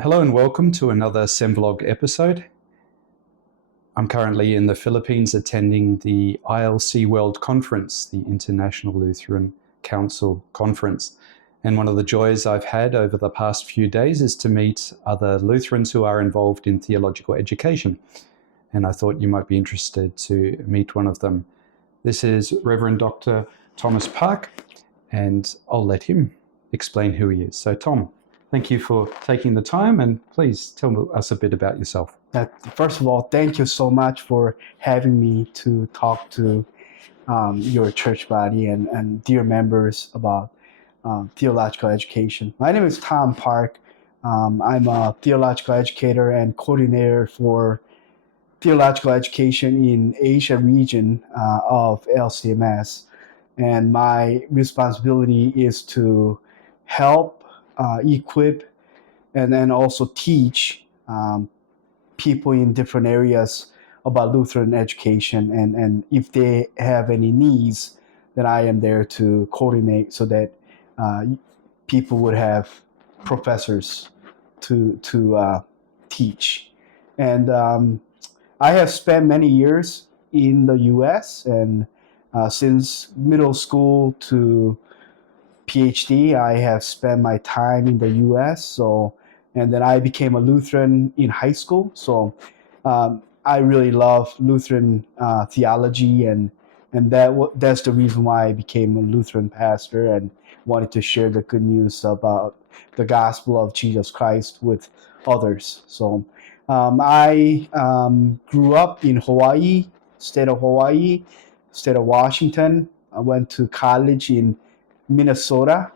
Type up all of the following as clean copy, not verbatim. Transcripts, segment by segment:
Hello and welcome to another SemVlog episode. I'm currently in the Philippines attending the ILC World Conference, the International Lutheran Council Conference. And one of the joys I've had over the past few days is to meet other Lutherans who are involved in theological education. And I thought you might be interested to meet one of them. This is Reverend Dr. Thomas Park, and I'll let him explain who he is. So Tom, thank you for taking the time, and please tell us a bit about yourself. First of all, thank you so much for having me to talk to your church body and dear members about theological education. My name is Tom Park. I'm a theological educator and coordinator for theological education in Asia region of LCMS. And my responsibility is to help, equip, and then also teach people in different areas about Lutheran education. And if they have any needs, then I am there to coordinate so that people would have professors to teach. And I have spent many years in the U.S. and since middle school to PhD, I have spent my time in the U.S. And then I became a Lutheran in high school. So I really love Lutheran theology, and that's the reason why I became a Lutheran pastor and wanted to share the good news about the gospel of Jesus Christ with others. So I grew up in Hawaii, state of Washington. I went to college in Minnesota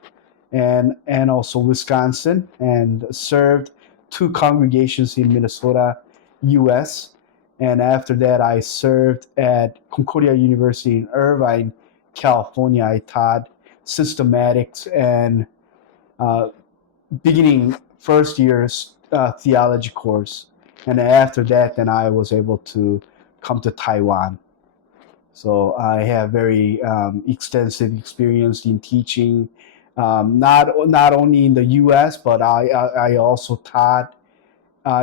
and also Wisconsin, and served two congregations in Minnesota, U.S. And after that, I served at Concordia University in Irvine, California. I taught systematics and beginning first year's theology course. And after that, then I was able to come to Taiwan. So I have very extensive experience in teaching, not only in the U.S., but I also taught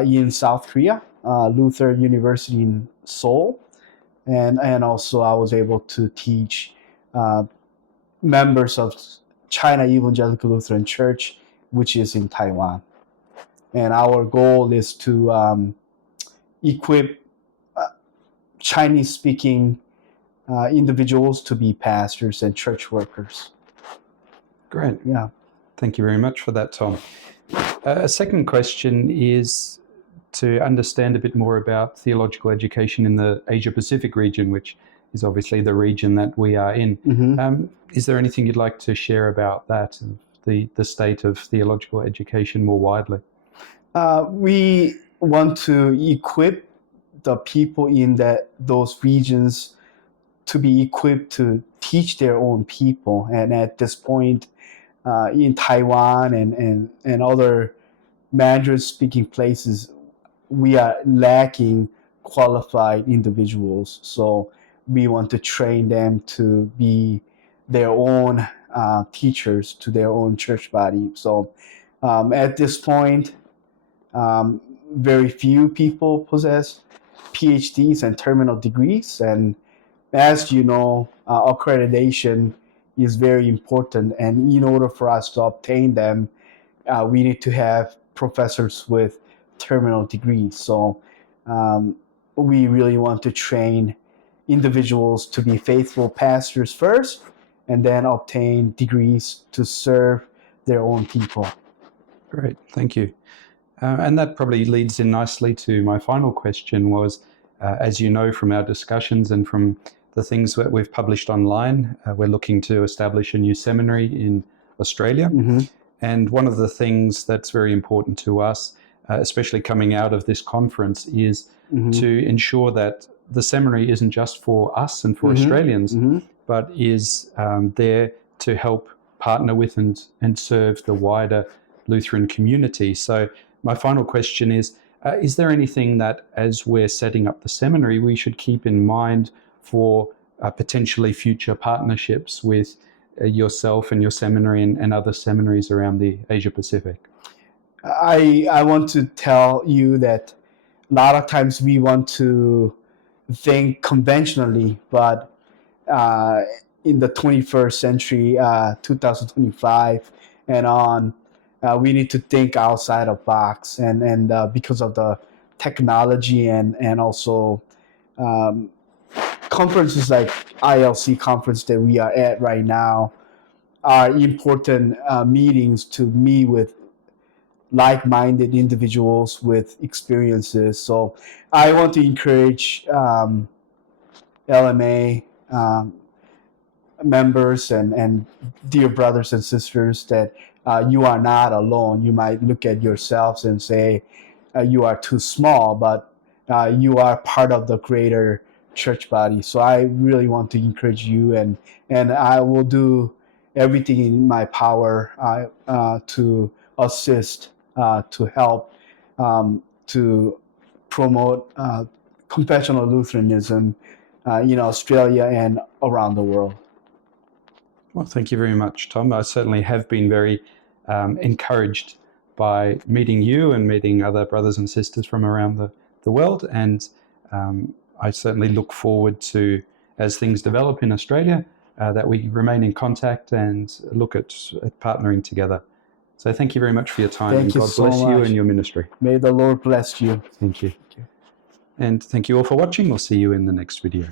in South Korea, Luther University in Seoul, and also I was able to teach members of China Evangelical Lutheran Church, which is in Taiwan. And our goal is to equip Chinese-speaking individuals to be pastors and church workers. Great. Yeah. Thank you very much for that, Tom. A second question is to understand a bit more about theological education in the Asia-Pacific region, which is obviously the region that we are in. Mm-hmm. Is there anything you'd like to share about that, the state of theological education more widely? We want to equip the people in those regions to be equipped to teach their own people. And at this point, in Taiwan and other Mandarin-speaking places, we are lacking qualified individuals. So we want to train them to be their own teachers to their own church body. So at this point, very few people possess PhDs and terminal degrees. And as you know, accreditation is very important. And in order for us to obtain them, we need to have professors with terminal degrees. So we really want to train individuals to be faithful pastors first, and then obtain degrees to serve their own people. Great, thank you. And that probably leads in nicely to my final question was, as you know from our discussions and from the things that we've published online, we're looking to establish a new seminary in Australia. Mm-hmm. And one of the things that's very important to us, especially coming out of this conference, is Mm-hmm. to ensure that the seminary isn't just for us and for Mm-hmm. Australians, Mm-hmm. but is there to help partner with and serve the wider Lutheran community. So my final question is there anything that as we're setting up the seminary, we should keep in mind for potentially future partnerships with yourself and your seminary and other seminaries around the Asia Pacific? I want to tell you that a lot of times we want to think conventionally, but uh, in the 21st century, 2025 and on, we need to think outside of box, and because of the technology and also um, conferences like ILC conference that we are at right now are important meetings to meet with like-minded individuals with experiences. So I want to encourage LMA members and dear brothers and sisters that you are not alone. You might look at yourselves and say you are too small, but you are part of the greater church body. So I really want to encourage you, and I will do everything in my power to assist, to help, to promote confessional Lutheranism in Australia and around the world. Well, thank you very much, Tom. I certainly have been very encouraged by meeting you and meeting other brothers and sisters from around the world. And I certainly look forward to, as things develop in Australia, that we remain in contact and look at partnering together. So thank you very much for your time. Thank and you God so bless you much. and your ministry. May the Lord bless you. Thank you. you. And thank you all for watching. We'll see you in the next video.